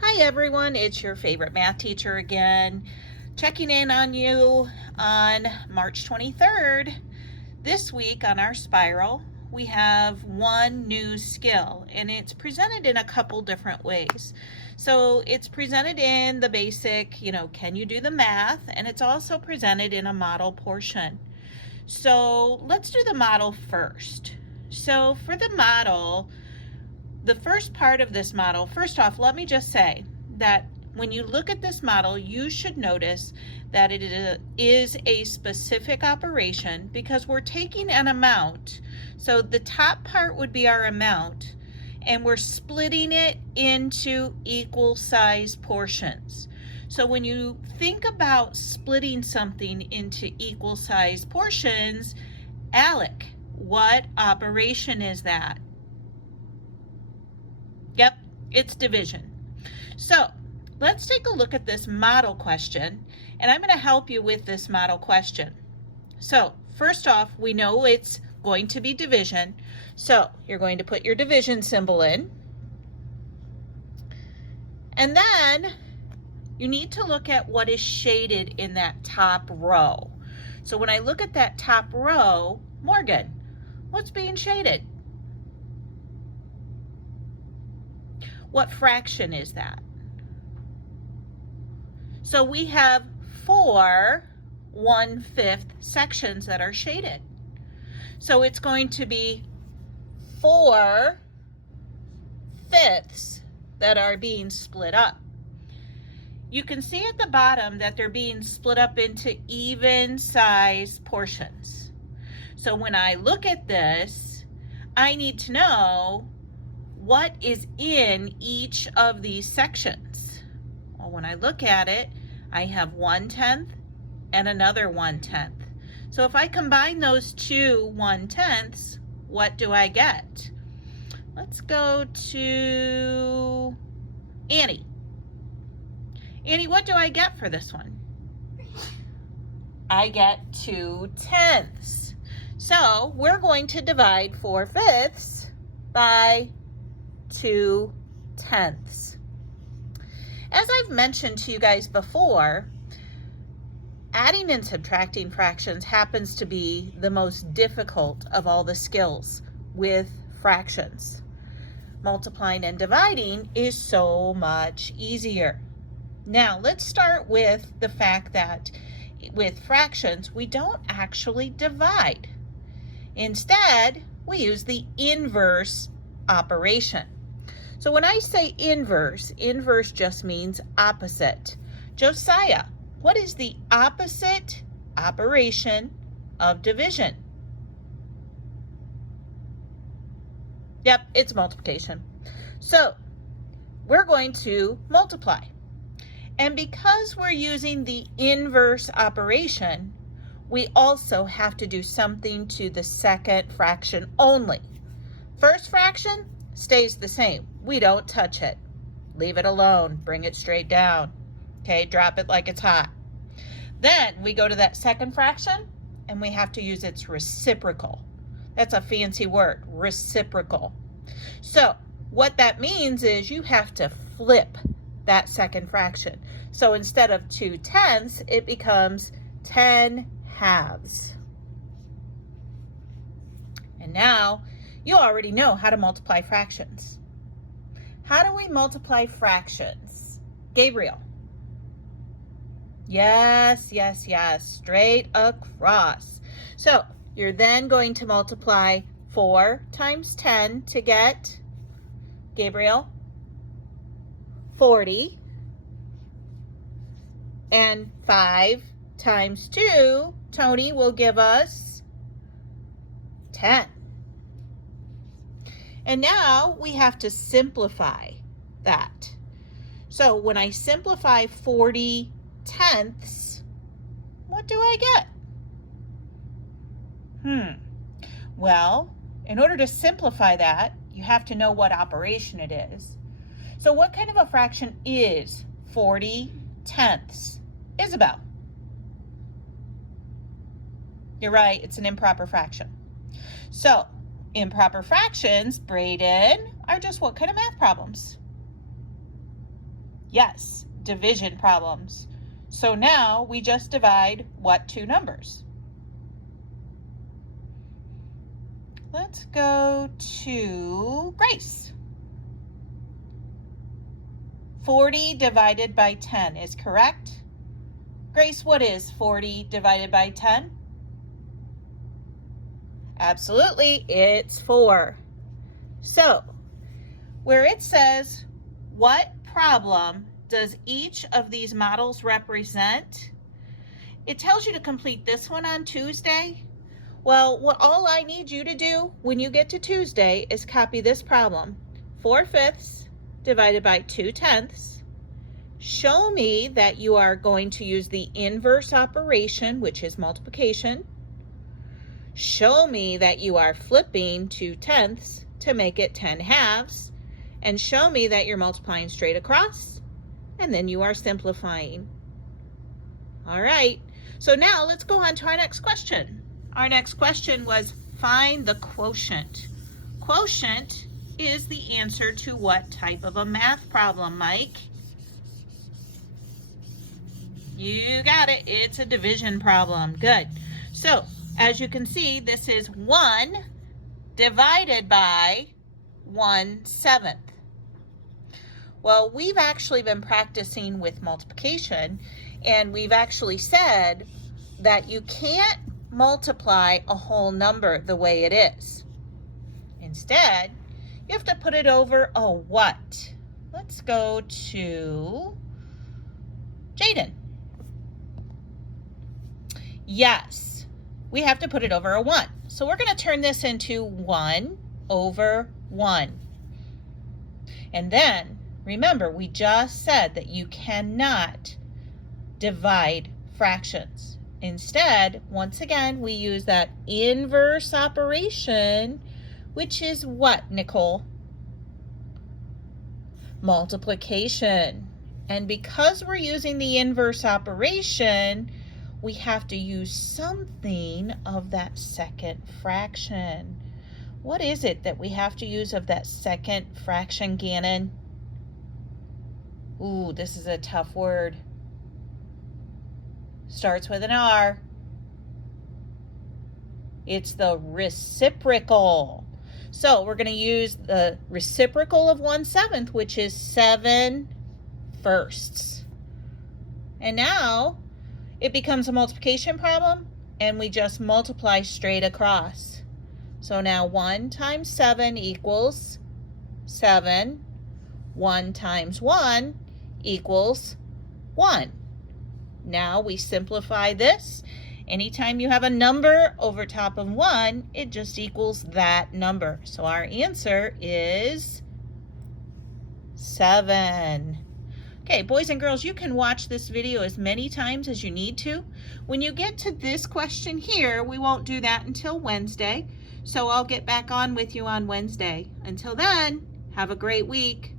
Hi everyone, it's your favorite math teacher again, checking in on you on March 23rd. This week on our spiral, we have one new skill, and it's presented in a couple different ways. So it's presented in the basic, can you do the math? And it's also presented in a model portion. So let's do the model first. So for the model, the first part of this model, first off, let me just say that when you look at this model, you should notice that it is a specific operation because we're taking an amount. So the top part would be our amount, and we're splitting it into equal size portions. So when you think about splitting something into equal size portions, Alec, what operation is that? Yep, it's division. So let's take a look at this model question, and I'm going to help you with this model question. So first off, we know it's going to be division. So you're going to put your division symbol in. And then you need to look at what is shaded in that top row. So when I look at that top row, Morgan, what's being shaded? What fraction is that? So we have 4 1/5 sections that are shaded. So it's going to be 4 fifths that are being split up. You can see at the bottom that they're being split up into even size portions. So when I look at this, I need to know what is in each of these sections. Well, when I look at it, I have 1/10 and another 1/10. So if I combine those two 1/10s, what do I get? Let's go to Annie. Annie, what do I get for this one? I get 2/10. So we're going to divide 4 fifths by 2/10. As I've mentioned to you guys before, adding and subtracting fractions happens to be the most difficult of all the skills with fractions. Multiplying and dividing is so much easier. Now let's start with the fact that with fractions, we don't actually divide. Instead, we use the inverse operation. So when I say inverse just means opposite. Josiah, what is the opposite operation of division? Yep, it's multiplication. So we're going to multiply. And because we're using the inverse operation, we also have to do something to the second fraction only. First fraction stays the same. We don't touch it. Leave it alone. Bring it straight down. Okay, drop it like it's hot. Then we go to that second fraction and we have to use its reciprocal. That's a fancy word, reciprocal. So what that means is you have to flip that second fraction. So instead of 2/10, it becomes 10/2. And now you already know how to multiply fractions. How do we multiply fractions? Gabriel. Yes, straight across. So you're then going to multiply 4 times 10 to get, Gabriel, 40. And 5 times 2, Tony, will give us 10. And now we have to simplify that. So when I simplify 40/10, what do I get? Well, in order to simplify that, you have to know what operation it is. So what kind of a fraction is 40/10? Isabel. You're right, it's an improper fraction. So improper fractions, Brayden, are just what kind of math problems? Yes, division problems. So now we just divide what two numbers? Let's go to Grace. 40 divided by 10 is correct. Grace, what is 40 divided by 10? Absolutely, it's 4. So, where it says, what problem does each of these models represent? It tells you to complete this one on Tuesday. Well, all I need you to do when you get to Tuesday is copy this problem. 4/5 divided by 2/10. Show me that you are going to use the inverse operation, which is multiplication. Show me that you are flipping 2/10 to make it 10/2, and show me that you're multiplying straight across, and then you are simplifying. All right, so now let's go on to our next question. Our next question was find the quotient. Quotient is the answer to what type of a math problem, Mike? You got it, it's a division problem. Good. So, as you can see, this is 1 divided by 1/7. Well, we've actually been practicing with multiplication, and we've actually said that you can't multiply a whole number the way it is. Instead, you have to put it over a what? Let's go to Jaden. Yes, we have to put it over a 1. So we're going to turn this into 1 over 1. And then, remember, we just said that you cannot divide fractions. Instead, once again, we use that inverse operation, which is what, Nicole? Multiplication. And because we're using the inverse operation, we have to use something of that second fraction. What is it that we have to use of that second fraction, Gannon? Ooh, this is a tough word. Starts with an R. It's the reciprocal. So we're going to use the reciprocal of 1/7, which is 7/1. And now it becomes a multiplication problem, and we just multiply straight across. So now 1 times 7 equals 7. 1 times 1 equals 1. Now we simplify this. Anytime you have a number over top of 1, it just equals that number. So our answer is 7. Okay, boys and girls, you can watch this video as many times as you need to. When you get to this question here, we won't do that until Wednesday. So I'll get back on with you on Wednesday. Until then, have a great week.